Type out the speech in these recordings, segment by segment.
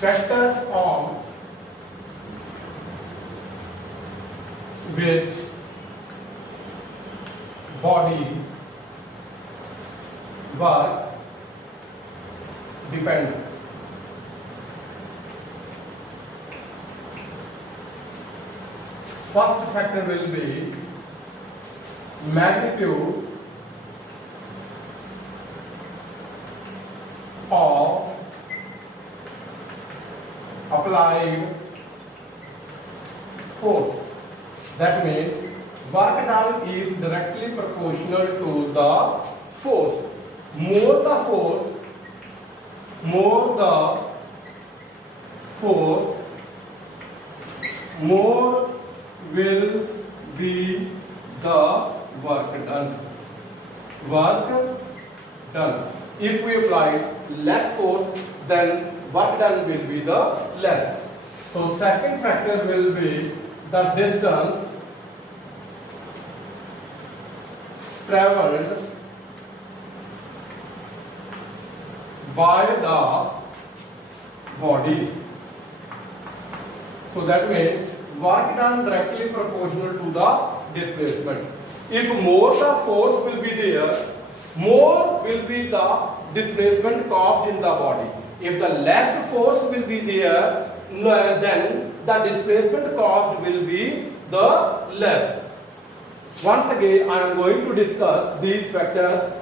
factors on which body work depend. First factor will be magnitude of applied force. That means work done is directly proportional to the force. More the force, more will be the work done. Work done. If we apply less force, then work done will be the less. So second factor will be the distance traveled by the body. So that means work done directly proportional to the displacement. If more the force will be there, more will be the displacement caused in the body. If the less force will be there, then the displacement caused will be the less. Once again, I am going to discuss these factors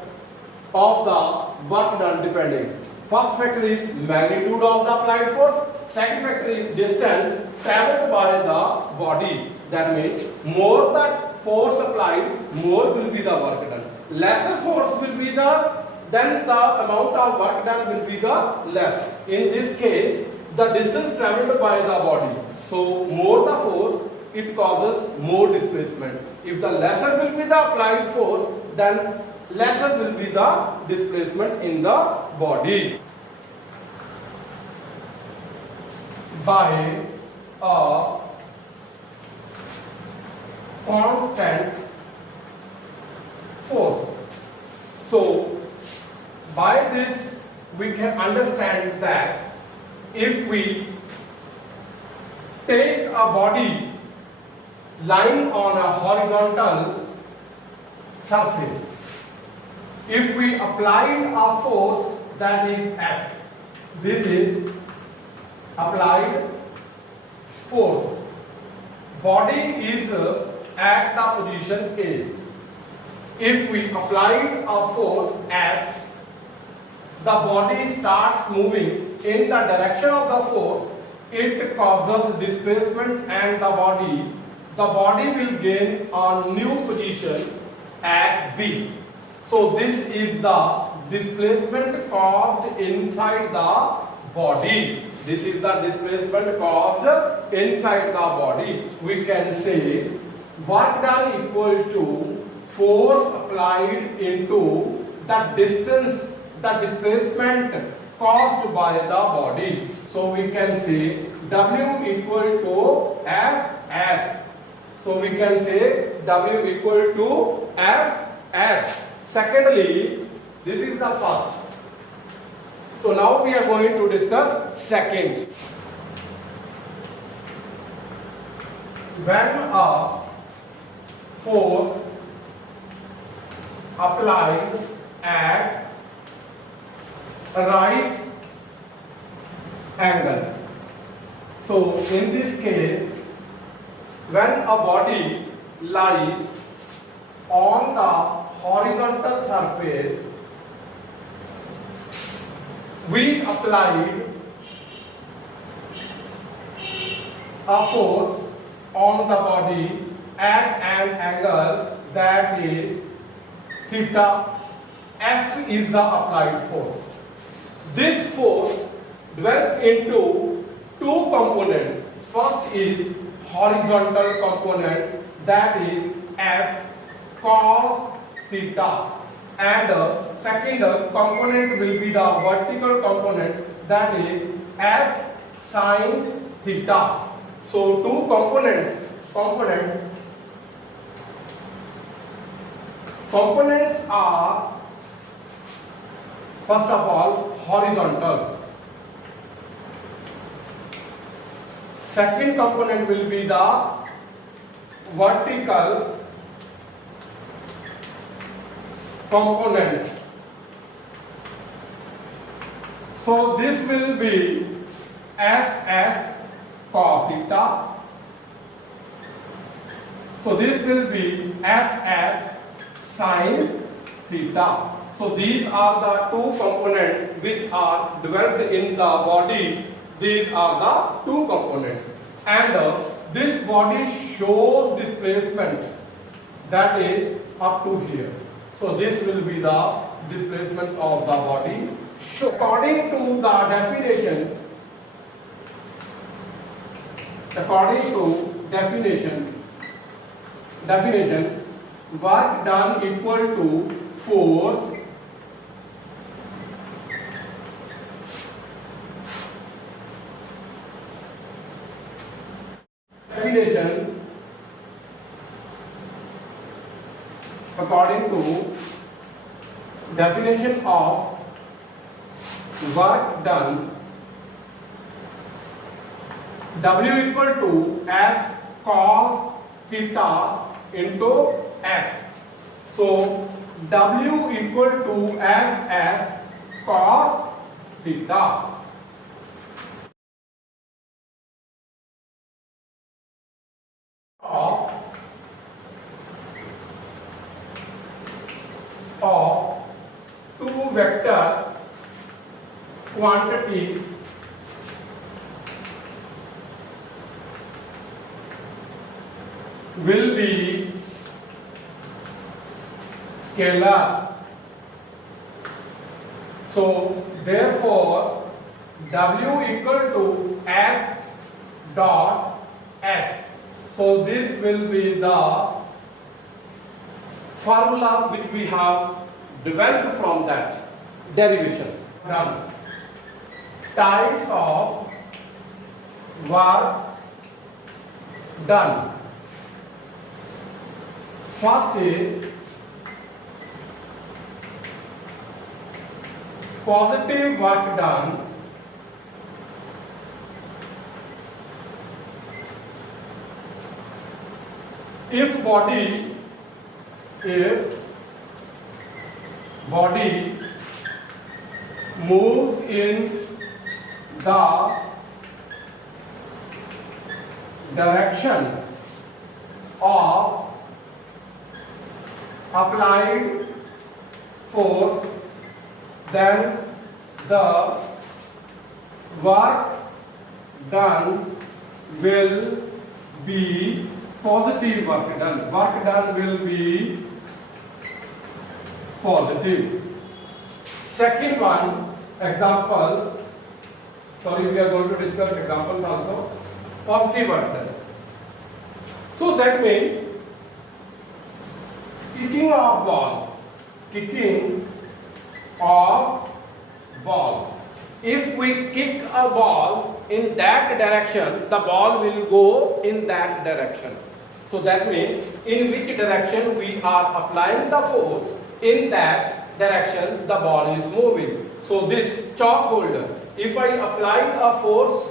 of the work done depending. First factor is magnitude of the applied force. Second factor is distance traveled by the body. That means more the force applied, more will be the work done. Lesser force will be then the amount of work done will be the less. In this case, the distance traveled by the body. So more the force, it causes more displacement. If the lesser will be the applied force, then lesser will be the displacement in the body. By a constant force. So by this we can understand that if we take a body lying on a horizontal surface, if we applied a force that is F, this is applied force, body is at the position A. If we applied a force F, the body starts moving in the direction of the force, it causes displacement and the body will gain a new position at B. So this is the displacement caused inside the body. This is the displacement caused inside the body. We can say work done equal to force applied into the distance, the displacement caused by the body. So we can say W equal to Fs. So we can say W equal to Fs. Secondly, this is the first. So now we are going to discuss second. When a force applied at right angles. So in this case, when a body lies on the horizontal surface, we applied a force on the body at an angle that is theta. F is the applied force. This force developed into two components. First is horizontal component, that is F cos theta, and second component will be the vertical component, that is F sin theta. So two components are, first of all, horizontal. Second component will be the vertical component. So this will be Fs cos theta. So this will be Fs sin theta. So these are the two components which are developed in the body. These are the two components, and this body shows displacement that is up to here. So this will be the displacement of the body. So according to the definition, work done equal to force according to definition of work done, W equal to F cos theta into S. So W equal to Fs cos theta. Of two vector quantities will be scalar. So therefore W equal to F dot S. So this will be the formula which we have developed from that derivation. Done. Types of work done. First is positive work done. If body moves in the direction of applied force, then the work done will be positive work done. Work done will be positive. Second one, example. Sorry, we are going to discuss examples also. Positive work done. So that means kicking of ball. Kicking of ball. If we kick a ball in that direction, the ball will go in that direction. So that means in which direction we are applying the force, in that direction the ball is moving. So this chalk holder, if I apply a force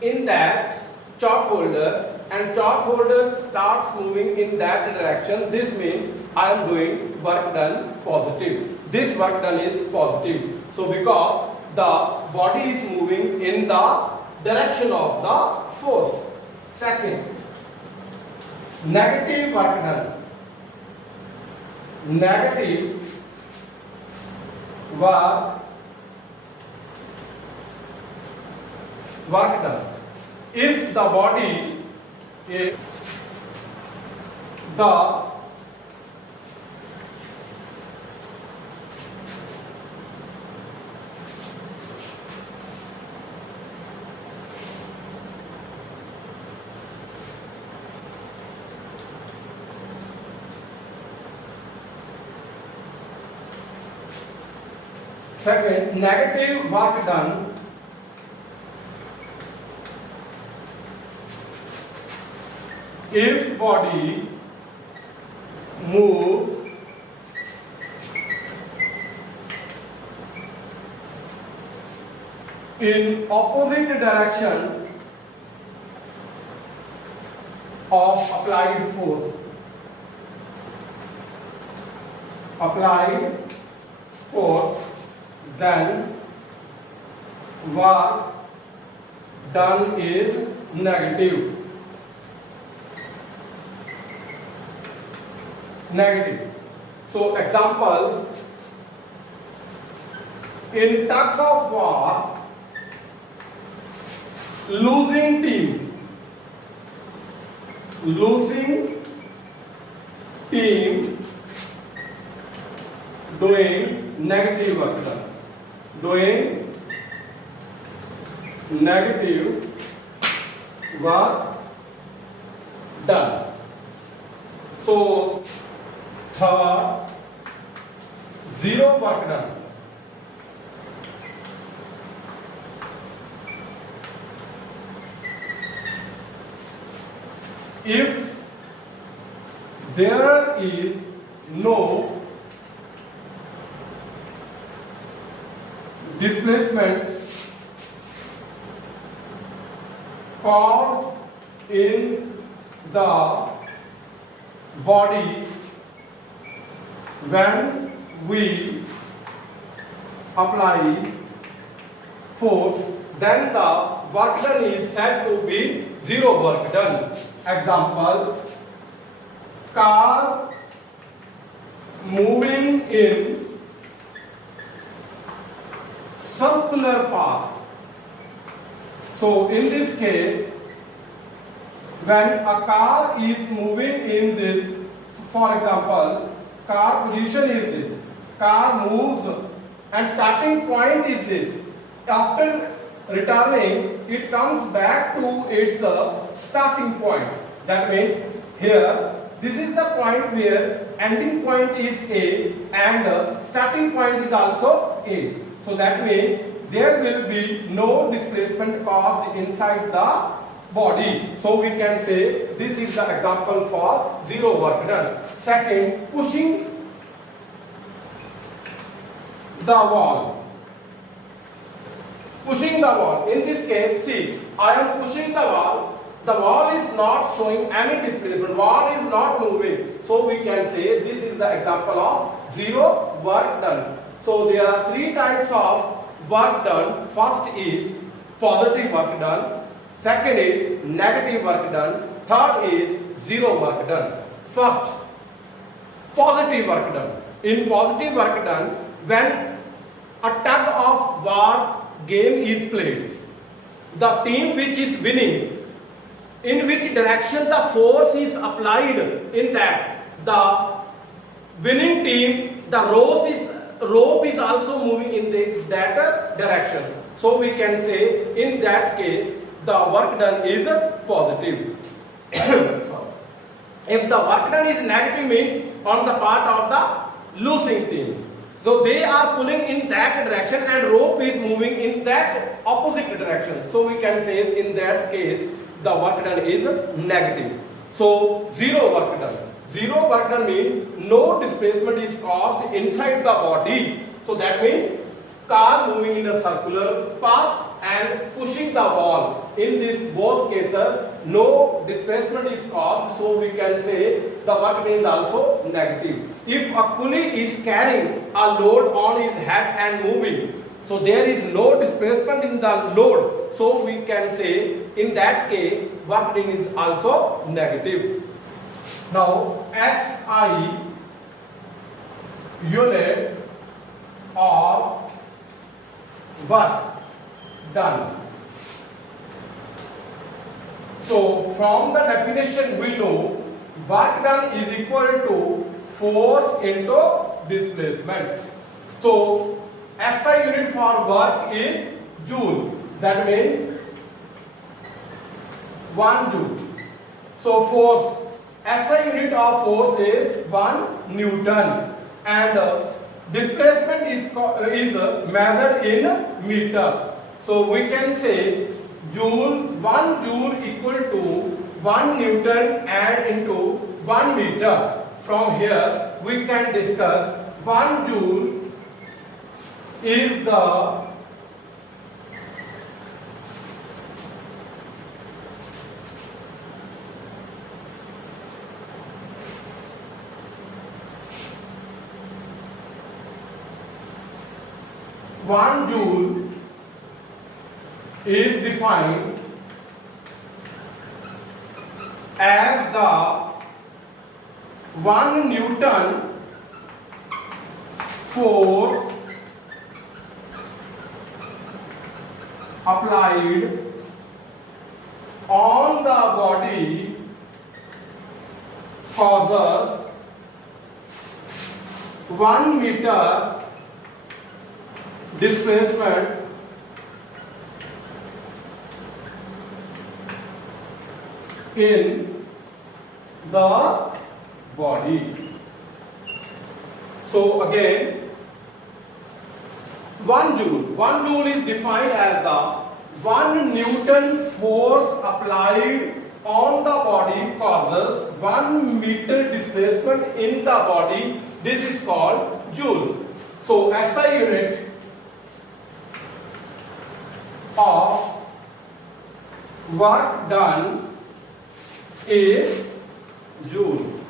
in that chalk holder and chalk holder starts moving in that direction, this means I am doing work done positive. This work done is positive. So because the body is moving in the direction of the force. Second, negative work done. Negative work done. If the body is the second, negative work done if body moves in opposite direction of applied force. Applied force, then work done is negative. Negative. So example, in tug of war, losing team doing negative work done. Doing negative work done. So third, zero work done. If there is no displacement caused in the body when we apply force, then the work done is said to be zero work done. Example, car moving in circular path. So in this case, when a car is moving in this, for example, car position is this, car moves and starting point is this. After returning, it comes back to its starting point. That means here, this is the point where ending point is A and starting point is also A. So that means there will be no displacement caused inside the body. So we can say this is the example for zero work done. Second, pushing the wall. Pushing the wall. In this case, see, I am pushing the wall. The wall is not showing any displacement. Wall is not moving. So we can say this is the example of zero work done. So there are three types of work done. First is positive work done. Second is negative work done. Third is zero work done. First, positive work done. In positive work done, when a tug of war game is played, the team which is winning, in which direction the force is applied, in that the winning team, the rope is also moving in that direction. So we can say in that case the work done is positive. Sorry. If the work done is negative, means on the part of the losing team. So they are pulling in that direction and rope is moving in that opposite direction. So we can say in that case the work done is negative. So zero work done. Zero work done means no displacement is caused inside the body. So that means car moving in a circular path and pushing the wall. In this both cases, no displacement is caused. So we can say the work done is also negative. If a pulley is carrying a load on his head and moving, so there is no displacement in the load. So we can say in that case work done is also negative. Now SI units of work done. So from the definition we know work done is equal to force into displacement. So SI unit for work is joule. That means 1 joule. So force, SI unit of force is 1 Newton and displacement is measured in meter. So we can say joule, 1 joule equal to 1 Newton and into 1 meter. From here we can discuss 1 joule is the 1 joule is defined as the 1 Newton force applied on the body causes 1 meter displacement in the body. So again, 1 joule is defined as the 1 Newton force applied on the body causes 1 meter displacement in the body. This is called joule. So SI unit of work done is joule.